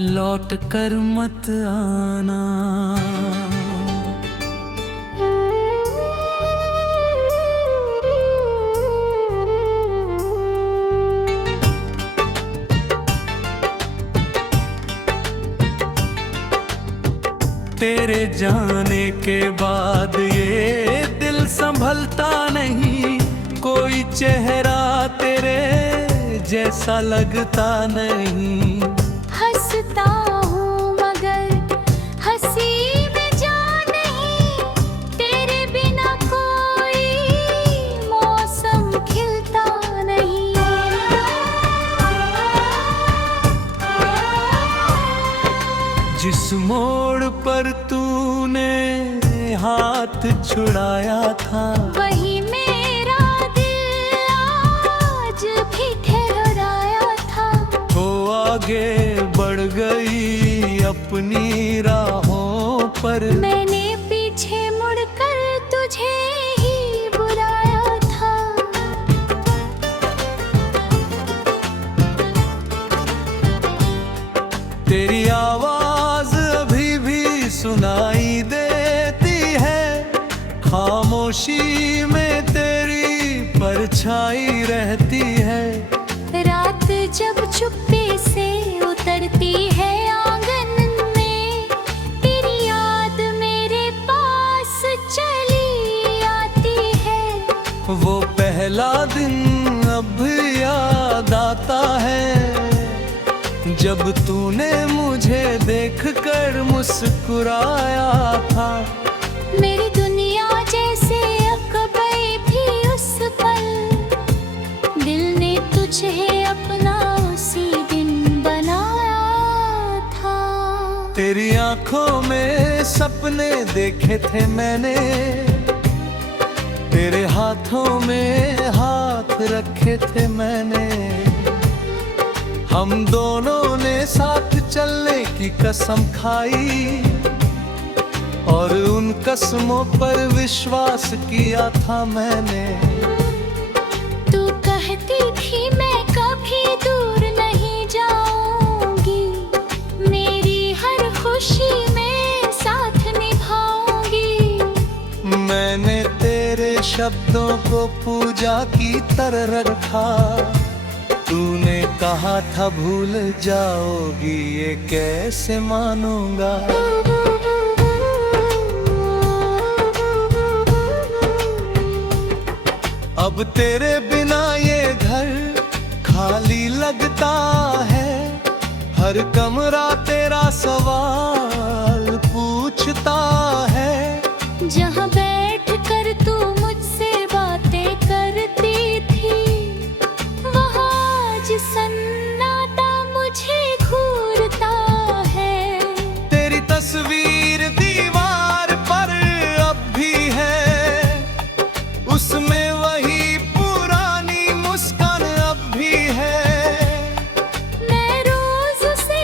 लौट कर मत आना। तेरे जाने के बाद ये दिल संभलता नहीं, कोई चेहरा तेरे जैसा लगता नहीं। हंसता हूँ मगर हंसी में जान नहीं, तेरे बिना कोई मौसम खिलता नहीं। जिस मोड़ पर तूने हाथ छुड़ाया था, वही मेरा दिल आज भी ठहराया था। वो आगे बढ़ गई अपनी राहों पर, मैंने पीछे मुड़कर तुझे ही बुलाया था। तेरी आवाज अभी भी सुनाई देती है, खामोशी में तेरी परछाई रहती है। रात जब चुप्पे से उतरती है आंगन में, तेरी याद मेरे पास चली आती है। वो पहला दिन अब याद आता है, जब तूने मुझे देखकर मुस्कुराया था। मेरी दुनिया जैसे अकबई थी उस पल, दिल ने तुझे अपना उसी दिन बनाया था। तेरी आंखों में सपने देखे थे मैंने, तेरे हाथों में हाथ रखे थे मैंने। हम दोनों ने साथ चलने की कसम खाई, और उन कसमों पर विश्वास किया था मैंने। तू कहती थी मैं कभी दूर नहीं जाऊंगी, मेरी हर खुशी में साथ निभाऊंगी। मैंने तेरे शब्दों को पूजा की तरह रखा, तूने कहा था भूल जाओगी, ये कैसे मानूंगा। अब तेरे बिना ये घर खाली लगता है, हर कमरा तेरा सवाल पूछता है। जहाँ बैठ कर तू मुझसे बातें करती थी, वहाँ आज सन्नाटा मुझे घूरता है। तेरी तस्वीर दीवार पर अब भी है, उसमें वही पुरानी मुस्कान अब भी है। मैं रोज उसे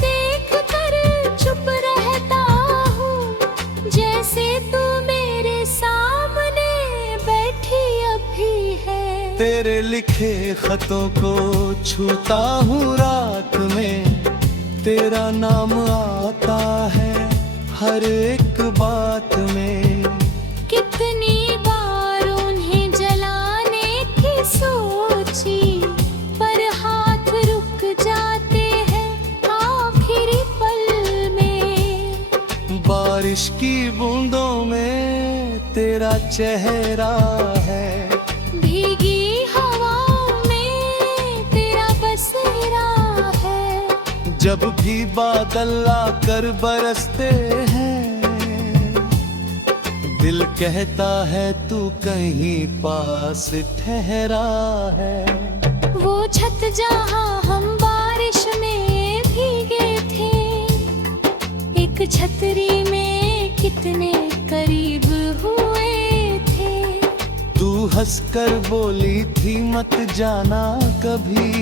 देख कर चुप रहता हूँ, जैसे तू मेरे सामने बैठी अभी है। तेरे लिखे खतों को छूता हूँ रात में, तेरा नाम आता है हर एक बात में। कितनी बार उन्हें जलाने की सोची, पर हाथ रुक जाते हैं आखिरी पल में। बारिश की बूंदों में तेरा चेहरा है, भीगी हवाओं में तेरा बसेरा है। जब भी बादल आकर बरसते हैं, दिल कहता है तू कहीं पास ठहरा है। वो छत जहाँ हम बारिश में भीगे थे, एक छतरी में कितने करीब हुए थे। तू हंसकर बोली थी मत जाना कभी,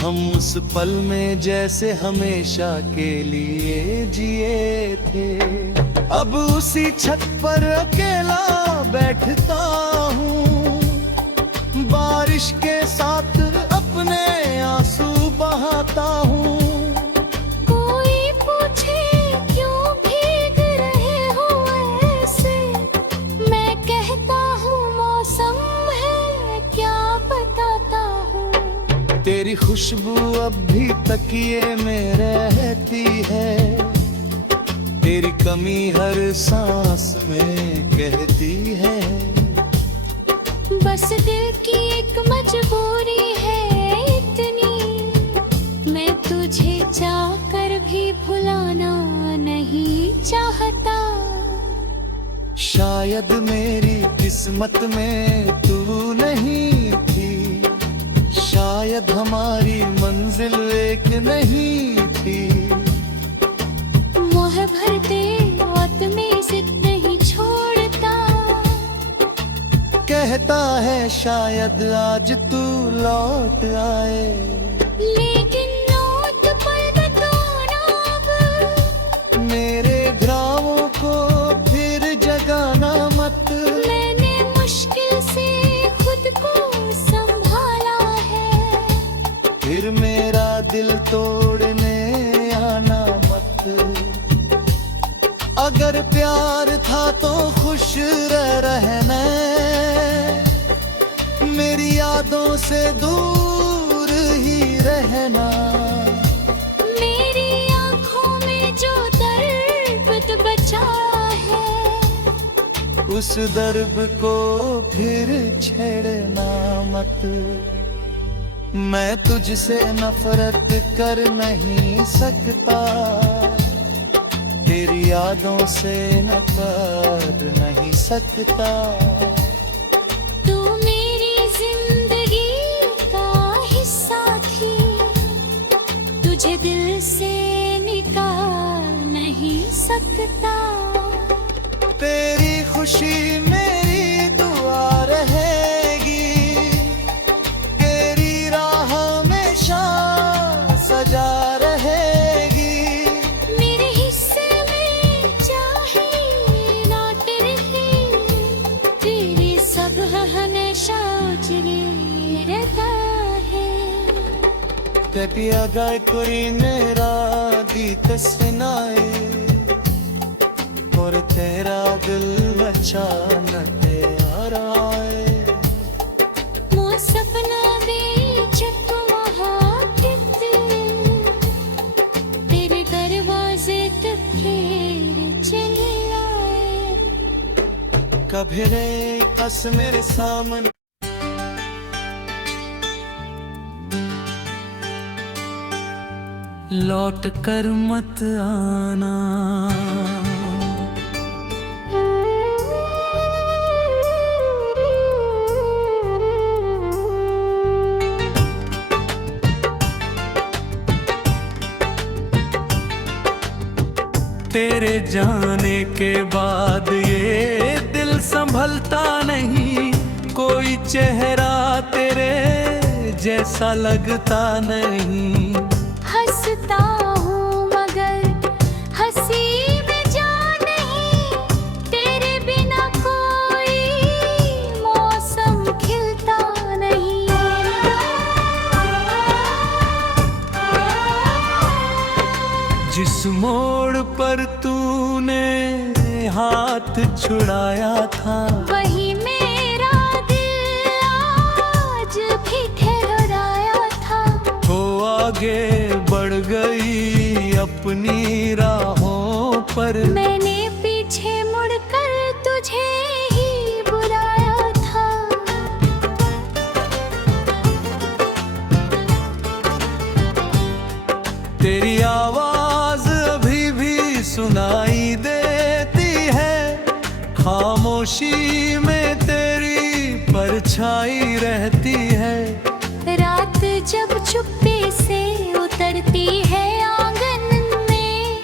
हम उस पल में जैसे हमेशा के लिए जिए थे। अब उसी छत पर अकेला बैठता हूँ, बारिश के साथ अपने आंसू बहाता हूँ। तेरी खुशबू अब भी तकिए में रहती है, तेरी कमी हर सांस में कहती है। बस दिल की एक मजबूरी है इतनी, मैं तुझे चाहकर भी भुलाना नहीं चाहता। शायद मेरी किस्मत में तू नहीं थी, शायद हमारी मंजिल एक नहीं थी। मोह भरते वक्त में जिद नहीं छोड़ता, कहता है शायद आज तू लौट आए। लेकिन लौट पर तो ना अब, मेरे घावों को फिर जगाना मत। मैंने मुश्किल से खुद को संभाला है, फिर मेरा दिल तोड़ने आना मत। अगर प्यार था तो खुश रहना, मेरी यादों से दूर ही रहना। मेरी आँखों में जो दर्द बचा है, उस दर्द को फिर छेड़ना मत। मैं तुझसे नफरत कर नहीं सकता, तेरी यादों से नकार नहीं सकता। तू मेरी जिंदगी का हिस्सा थी, तुझे दिल से निकाल नहीं सकता। तेरी खुशी मेरी दुआ रहेगी, तेरी राह हमेशा सजा रहेगी। मेरे हिस्से में चाहे लौट रहे, तेरे सब हमेशा उजड़े रहता है। तेपिया गाय कोरी मेरा गीत सुनाए, और तेरा दिल अचानक आ रहा है। मो सपना बीच महाटित, तेरे दरवाजे तक फिर चले आए। कभी रे कस मेरे सामने लौट कर मत आना। तेरे जाने के बाद ये दिल संभलता नहीं, कोई चेहरा तेरे जैसा लगता नहीं। हंसता हूँ मगर हंसी में जान नहीं, तेरे बिना कोई मौसम खिलता नहीं। जिस मोड़ पर तूने हाथ छुड़ाया था, वही मेरा दिल आज भी ठहराया था। वो आगे बढ़ गई अपनी राहों पर, मैंने पीछे मुड़कर तुझे ही बुलाया था। तेरी आवाज अभी भी सुनाई देती है, खामोशी में तेरी परछाई रहती है। रात जब चुप्पी से उतरती है आंगन में,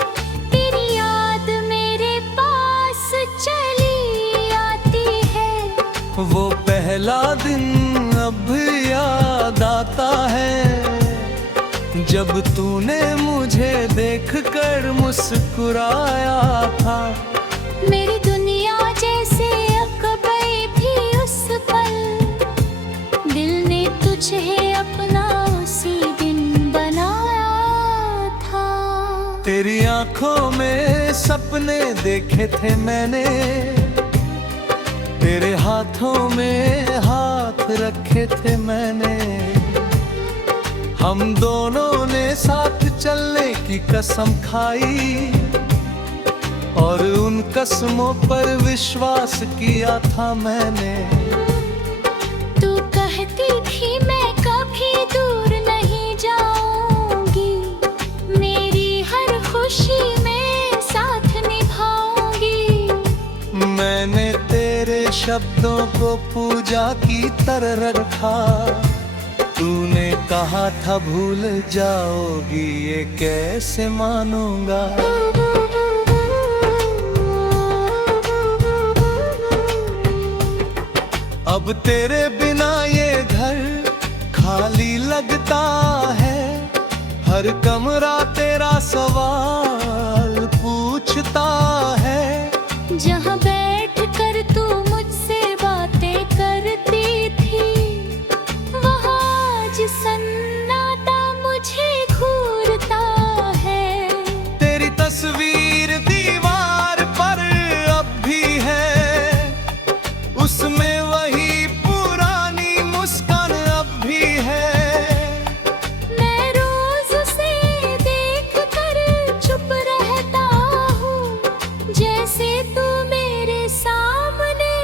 तेरी याद मेरे पास चली आती है। वो पहला दिन अब याद आता है, जब तूने मुझे देखकर मुस्कुराया था। मेरी दुनिया जैसे अकबर भी उस पल, दिल ने तुझे अपना उसी दिन बनाया था। तेरी आंखों में सपने देखे थे मैंने, तेरे हाथों में हाथ रखे थे मैंने। हम दोनों ने साथ चलने की कसम खाई और उन कसमों पर विश्वास किया था मैंने। तू कहती थी मैं कभी दूर नहीं जाऊंगी, मेरी हर खुशी में साथ निभाऊंगी। मैंने तेरे शब्दों को पूजा की तरह रखा, तूने कहा था भूल जाओगी, ये कैसे मानूंगा। अब तेरे बिना ये घर खाली लगता है, हर कमरा तेरा सवाल पूछता है। जहाँ बैठ कर तू मुझसे बातें करती थी, वहाँ आज सन्नाटा मुझे घूरता है। तेरी तस्वीर दीवार पर अब भी है, उसमें वही पुरानी मुस्कान अब भी है। मैं रोज उसे देख कर चुप रहता हूँ, जैसे तू मेरे सामने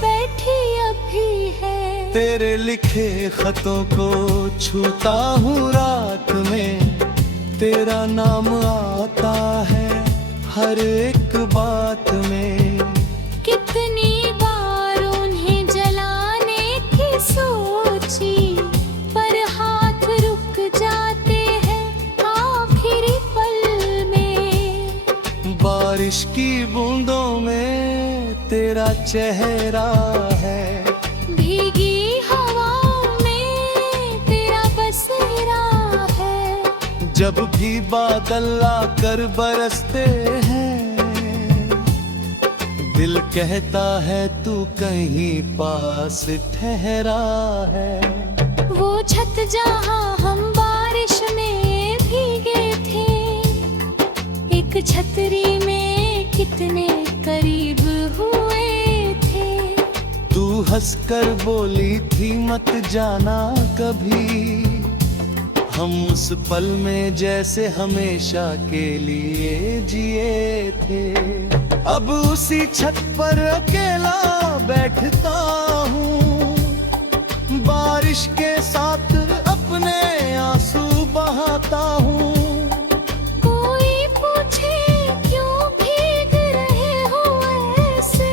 बैठी अभी है। तेरे लिखे खतों को छूता हूँ रात में, तेरा नाम आता है हर एक बात में। कितनी बार उन्हें जलाने की सोची, पर हाथ रुक जाते हैं आखिरी पल में। बारिश की बूंदों में तेरा चेहरा है, भीगी हवाओं में तेरा बसेरा है। जब भी बादल आकर बरसते हैं, दिल कहता है तू कहीं पास ठहरा है। वो छत जहाँ हम बारिश में भीगे थे, एक छतरी में कितने करीब हुए थे। तू हंसकर बोली थी मत जाना कभी, हम उस पल में जैसे हमेशा के लिए जिए थे। अब उसी छत पर अकेला बैठता हूँ, बारिश के साथ अपने आंसू बहाता हूँ। कोई पूछे क्यों भीग रहे हो ऐसे,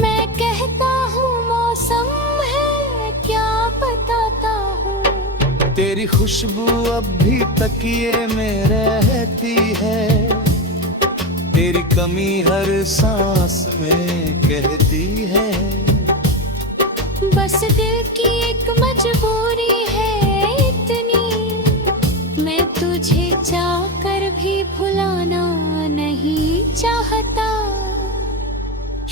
मैं कहता हूँ मौसम है क्या बताता हूँ। तेरी खुशबू अब भी तकिए में रहती है, तेरी कमी हर सांस में कहती है। बस दिल की एक मजबूरी है इतनी, मैं तुझे चाहकर भी भुलाना नहीं चाहता।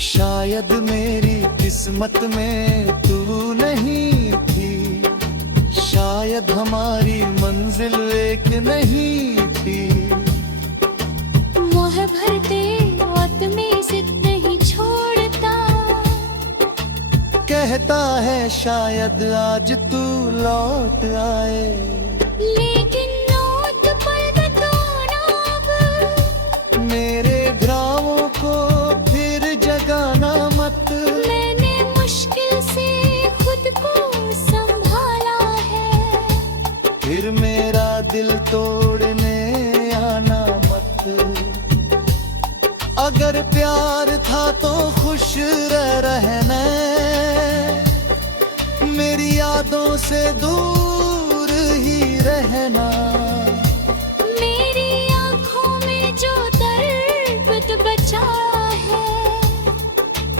शायद मेरी किस्मत में तू नहीं थी, शायद हमारी मंजिल एक नहीं थी। मोह भरते वक्त में जिद नहीं छोड़ता, कहता है शायद आज तू लौट आए। लेकिन लौट पर बताना अब, मेरे घावों को फिर जगाना मत। मैंने मुश्किल से खुद को संभाला है, फिर मेरा दिल तोड़ने आना मत। अगर प्यार था तो खुश रहना, मेरी यादों से दूर ही रहना। मेरी आँखों में जो दर्द बचा है,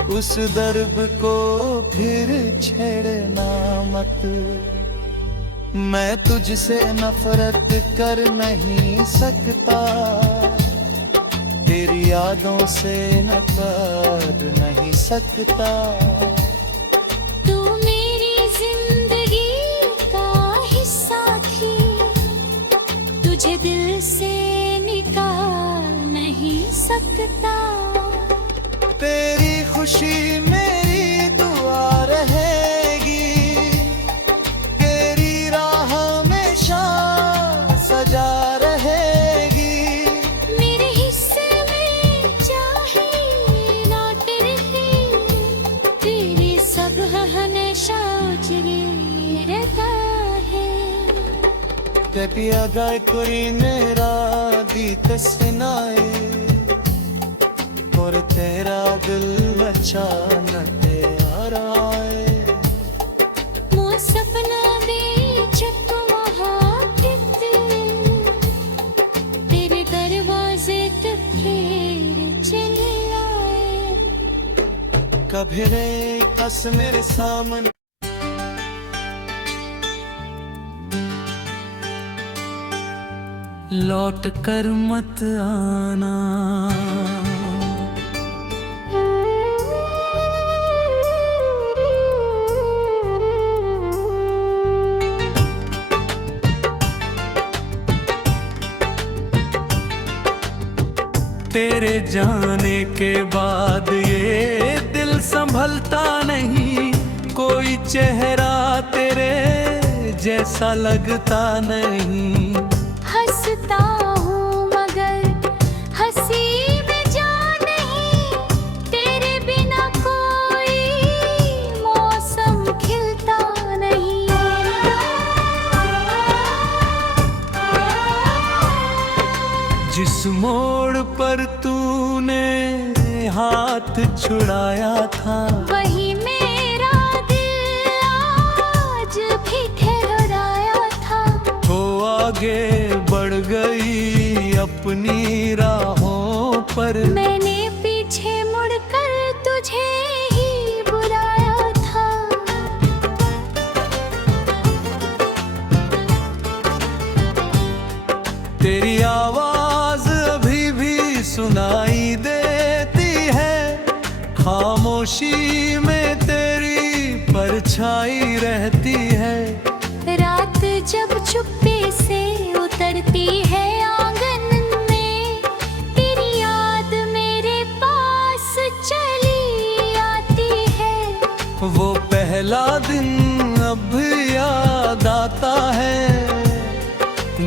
उस दर्द को फिर छेड़ना मत। मैं तुझसे नफरत कर नहीं सकता, तेरी यादों से न कर नहीं सकता। तू मेरी जिंदगी का हिस्सा थी, तुझे दिल से निकाल नहीं सकता। तेरी खुशी मेरी दुआ रहेगी, तेरी राह में शाम रहता है। Tepiya gai kuri mera deet sunaye और तेरा दिल अचानक आ रहा है। वो सपना बेचक वहाँ तेरे दरवाजे तक फिर चले आए। कभी रे कस मेरे सामने लौट कर मत आना। तेरे जाने के बाद ये दिल संभलता नहीं, कोई चेहरा तेरे जैसा लगता नहीं। हंसता हूँ मगर हंसी में जान नहीं, तेरे बिना कोई मौसम खिलता नहीं। जिस मोड़ पर तूने हाथ छुड़ाया था, वही मेरा दिल आज भी ठहराया था। वो आगे बढ़ गई अपनी राहों पर, मैंने पीछे मुड़कर तुझे ही बुलाया था। तेरी आवाज अभी भी सुनाई देती है, खामोशी में तेरी परछाई रहती है। रात जब चुप्पे से उतरती है आंगन में, तेरी याद मेरे पास चली आती है। वो पहला दिन अब याद आता है,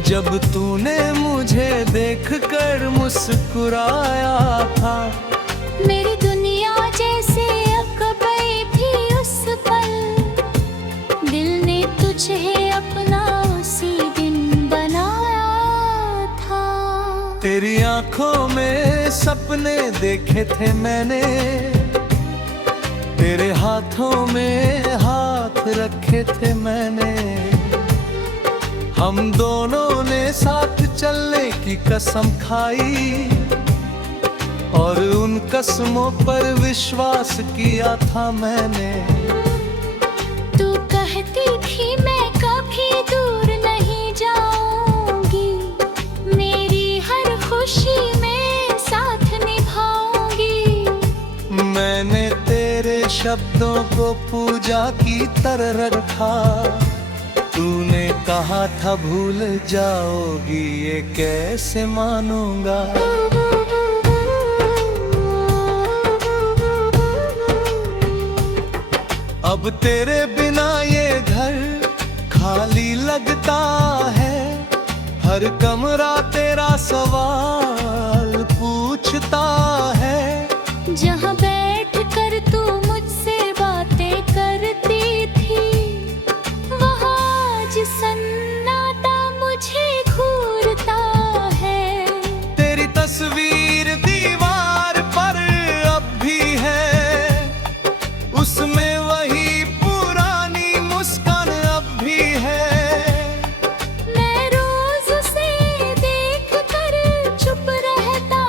जब तूने मुझे देखकर मुस्कुराया था। मेरी दुनिया जैसे अकबर भी उस पल, दिल ने तुझे अपना उसी दिन बनाया था। तेरी आंखों में सपने देखे थे मैंने, तेरे हाथों में हाथ रखे थे मैंने। हम दोनों ने साथ चलने की कसम खाई और उन कसमों पर विश्वास किया था मैंने। तू कहती थी मैं कभी दूर नहीं जाऊंगी, मेरी हर खुशी में साथ निभाऊंगी। मैंने तेरे शब्दों को पूजा की तरह रखा, तूने कहा था भूल जाओगी, ये कैसे मानूंगा। अब तेरे बिना ये घर खाली लगता है, हर कमरा तेरा सवाल पूछता है। जहाँ बैठ कर तू मुझसे बातें करती थी, वहाँ आज सन्नाटा मुझे घूरता है। तेरी तस्वीर दीवार पर अब भी है, उसमें वही पुरानी मुस्कान अब भी है। मैं रोज उसे देख कर चुप रहता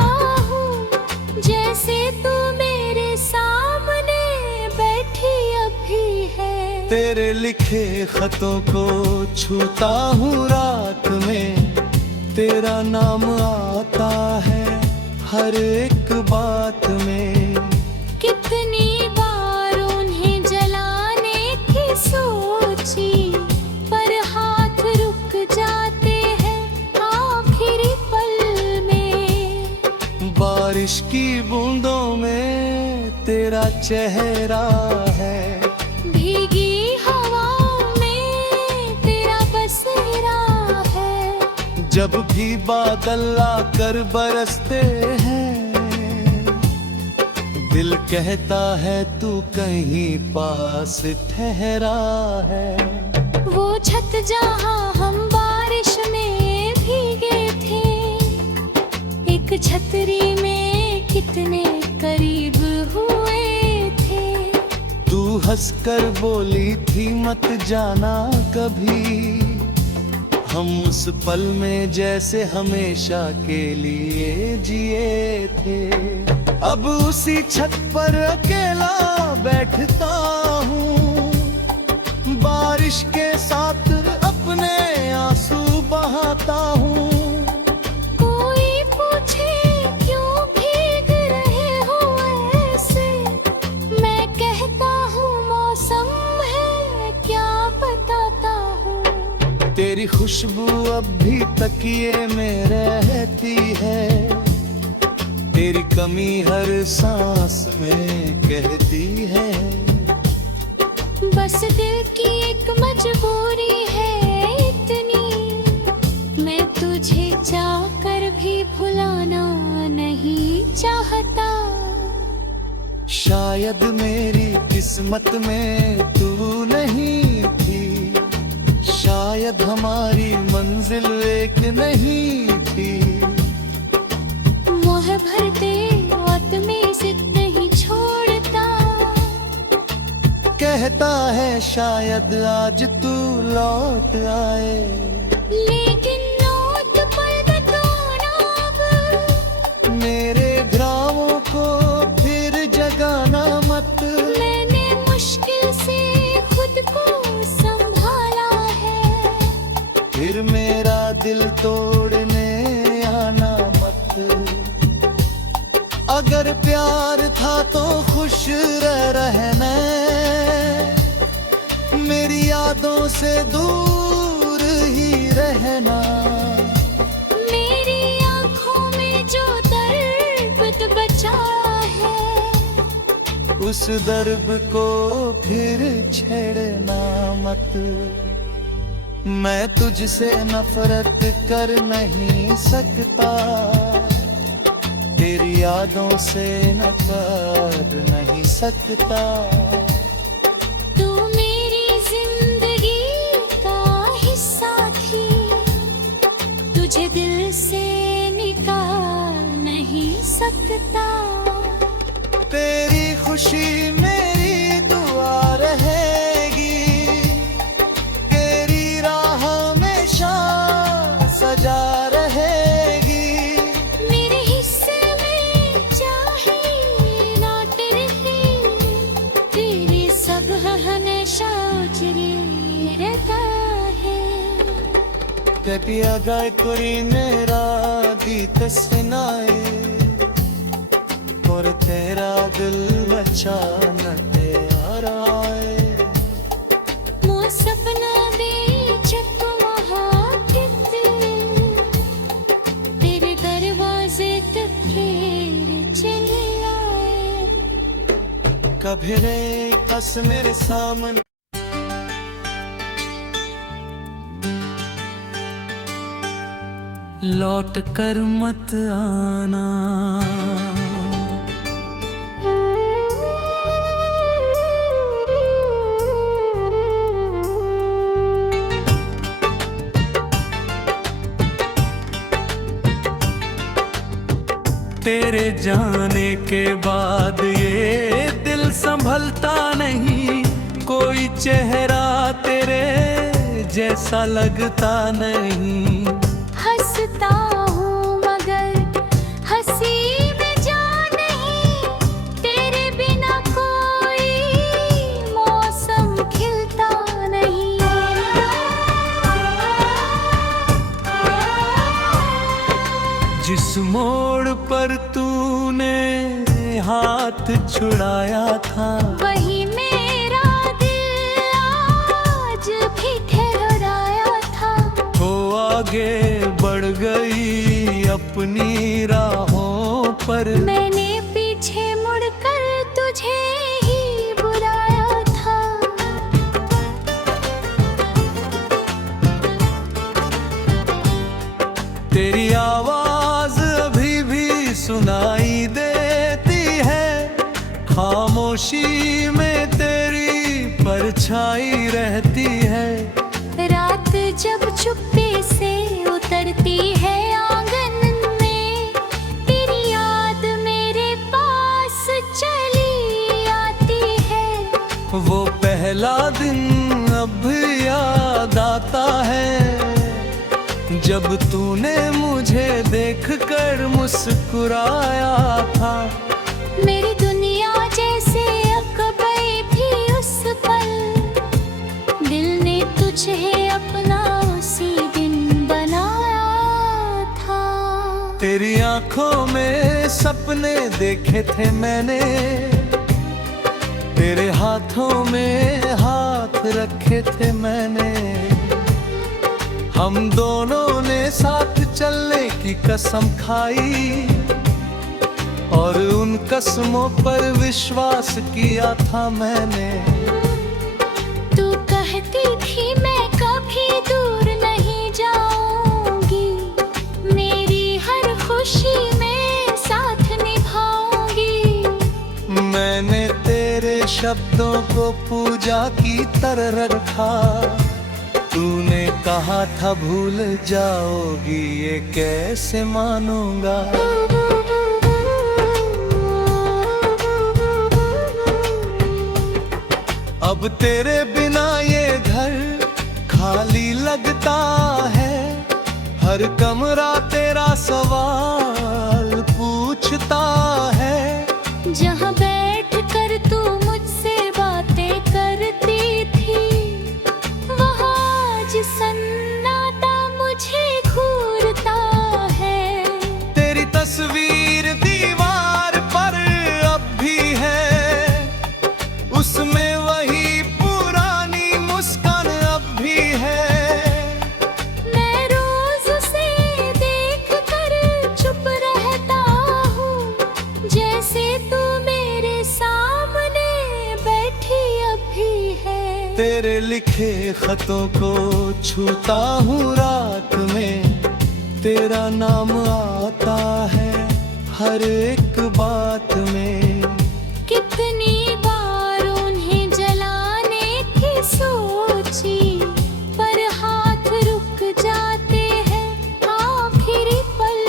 हूँ, जैसे तू मेरे सामने बैठी अब भी है। तेरे लिखे खतों को छूता हूँ रात में, तेरा नाम आता है हर एक बात में। कितनी बार उन्हें जलाने की सोची, पर हाथ रुक जाते हैं आखिरी पल में। बारिश की बूंदों में तेरा चेहरा है, भीगी हवाओं में तेरा बसेरा है। जब भी बादल आकर बरसते हैं, दिल कहता है तू कहीं पास ठहरा है। छत जहाँ हम बारिश में भीगे थे, एक छतरी में कितने करीब हुए थे। तू हंसकर बोली थी मत जाना कभी, हम उस पल में जैसे हमेशा के लिए जिए थे। अब उसी छत पर अकेला बैठता हूँ, बारिश के साथ अपने आंसू बहाता हूँ। कोई पूछे क्यों भीग रहे हो ऐसे, मैं कहता हूँ मौसम है क्या बताता हूँ। तेरी खुशबू अब भी तकिए में रहती है, तेरी कमी हर सांस में कहती है। बस दिल की एक मजबूरी है इतनी, मैं तुझे चाहकर भी भुलाना नहीं चाहता। शायद मेरी किस्मत में तू नहीं थी, शायद हमारी मंजिल एक नहीं थी। मोह भरते वक्त में जिद नहीं छोड़ता, कहता है शायद आज तू लौट आए। लेकिन लौट पर बताना अब, मेरे घरावों को फिर जगाना मत। मैंने मुश्किल से खुद को संभाला है, फिर मेरा दिल तोड़ने आना मत। अगर प्यार था तो खुश रहना, मेरी यादों से दूर ही रहना। मेरी आँखों में जो दर्द बचा है, उस दर्द को फिर छेड़ना मत। मैं तुझसे नफरत कर नहीं सकता, तेरी यादों से न कर नहीं सकता। तू मेरी जिंदगी का हिस्सा थी, तुझे दिल से निकाल नहीं सकता। तेरी खुशी मेरी दुआ रहेगी, तेरी राह हमेशा सजा रहेगी। मेरे हिस्से में चाहे लौट रहे, तेरे सब हमेशा उजरे रहता है। कटिया गाय कोई मेरा गीत सुनाए, और तेरा दिल अचानक आ रहा है। मो सपना दे जब वहाँ तेरे दरवाजे तक फिर चले आए। कभी रे कस मेरे सामने लौट कर मत आना। तेरे जाने के बाद ये दिल संभलता नहीं, कोई चेहरा तेरे जैसा लगता नहीं। हंसता हूँ मगर हंसी में जान नहीं, तेरे बिना कोई मौसम खिलता नहीं। जिस मोड़ पर तूने हाथ छुड़ाया था, वही मेरा दिल आज भी ठहराया था। वो आगे बढ़ गई अपनी राहों पर, मैंने पीछे मुड़कर तुझे ही बुलाया था। तेरी आवाज अभी भी सुनाई देती है, खामोशी में तेरी परछाई रहती है। जब तूने मुझे देखकर मुस्कुराया था, मेरी दुनिया जैसे अक गई थी उस पल। दिल ने तुझे अपना उसी दिन बनाया था। तेरी आंखों में सपने देखे थे मैंने, तेरे हाथों में हाथ रखे थे मैंने। हम दोनों ने साथ चलने की कसम खाई और उन कसमों पर विश्वास किया था मैंने। तू कहती थी मैं कभी दूर नहीं जाऊंगी, मेरी हर खुशी में साथ निभाऊंगी। मैंने तेरे शब्दों को पूजा की तरह रखा, तूने कहा था भूल जाओगी, ये कैसे मानूंगा। अब तेरे बिना ये घर खाली लगता है, हर कमरा तेरा सवाल पूछता है। जहाँ बैठ कर तू मुझसे बातें करती थी, वहाँ आज सन्नाटा मुझे घूरता है। तेरी तस्वीर दीवार पर अब भी है, उसमें वही पुरानी मुस्कान अब भी है। मैं रोज उसे देख कर चुप रहता हूँ, जैसे तू मेरे सामने बैठी अब भी है। तेरे लिखे खतों को छूता हूँ रात में, तेरा नाम आता है हर एक बात में। कितनी बार उन्हें जलाने की सोची, पर हाथ रुक जाते हैं आखिरी पल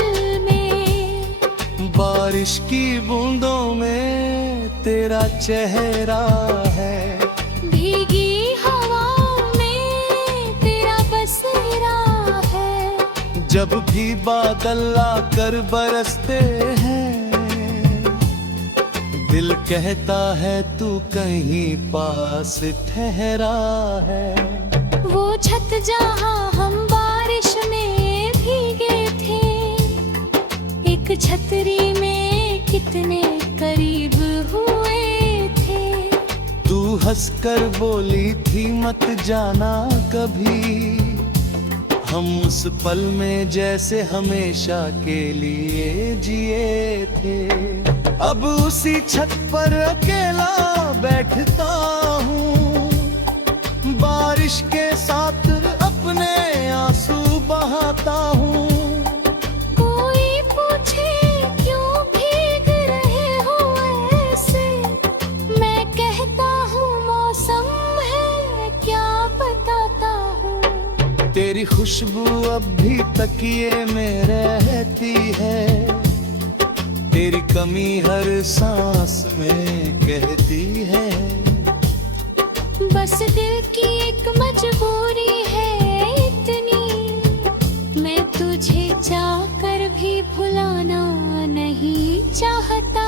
में। बारिश की बूंदों में तेरा चेहरा है, भीगी हवाओं में तेरा बसेरा है। जब भी बादल आकर बरसते हैं, दिल कहता है तू कहीं पास ठहरा है। वो छत जहाँ हम बारिश में भीगे थे, एक छतरी में कितने करीब हुए थे। तू हंसकर बोली थी मत जाना कभी, हम उस पल में जैसे हमेशा के लिए जिए थे। अब उसी छत पर अकेला बैठता हूँ, बारिश के साथ अपने आंसू बहाता हूँ। कोई पूछे क्यों भीग रहे हो ऐसे, मैं कहता हूँ मौसम है क्या बताता हूँ। तेरी खुशबू अब भी तकिए में रहती है, तेरी कमी हर सांस में कहती है। बस दिल की एक मजबूरी है इतनी, मैं तुझे चाहकर भी भुलाना नहीं चाहता।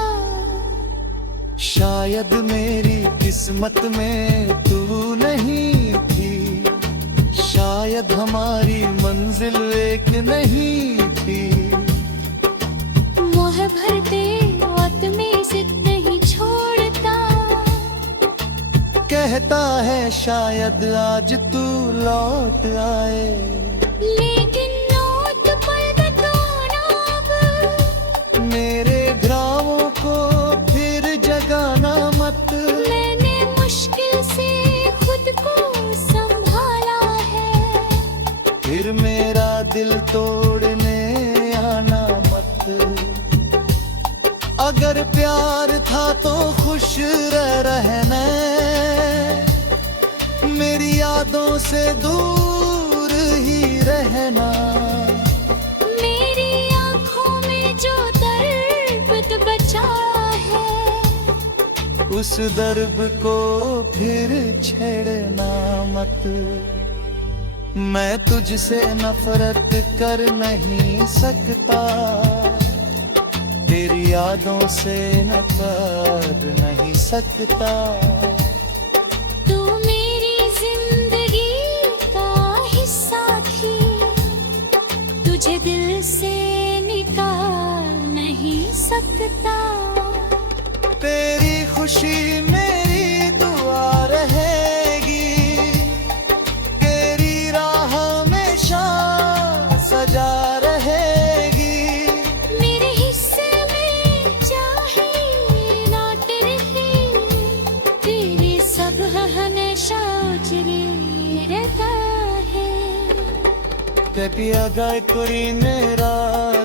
शायद मेरी किस्मत में तू नहीं थी, शायद हमारी मंजिल एक नहीं थी। मोह भरते वक्त में जिद नहीं छोड़ता, कहता है शायद आज तू लौट आए। लेकिन लौट पर बताना अब, मेरे घावों को फिर जगाना मत। मैंने मुश्किल से खुद को संभाला है, फिर मेरा दिल तोड़ने आना मत। अगर प्यार था तो खुश रहना, मेरी यादों से दूर ही रहना। मेरी आँखों में जो दर्द बचा है, उस दर्द को फिर छेड़ना मत। मैं तुझसे नफरत कर नहीं सकता, तेरी यादों से न कर नहीं सकता। तू मेरी जिंदगी का हिस्सा थी, तुझे दिल से निकाल नहीं सकता। तेरी खुशी मेरी दुआ रहेगी, तेरी राह हमेशा सजा रहेगी। मेरे हिस्से में चाहे लौट रहे, तेरे सब हमेशा उजरे रहता है। तेपिया गाय कोरी मेरा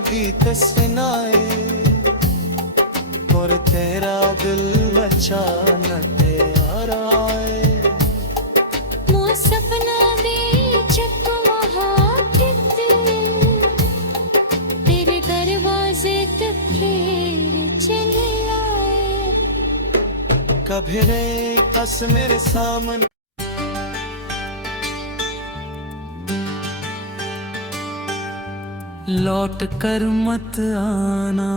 गीत सुनाए, और तेरा दिल अचानक आए। मो सपना दे जब महादित, तेरे दरवाजे तक फिर चले आए। कभी रे कस मेरे सामने लौट कर मत आना।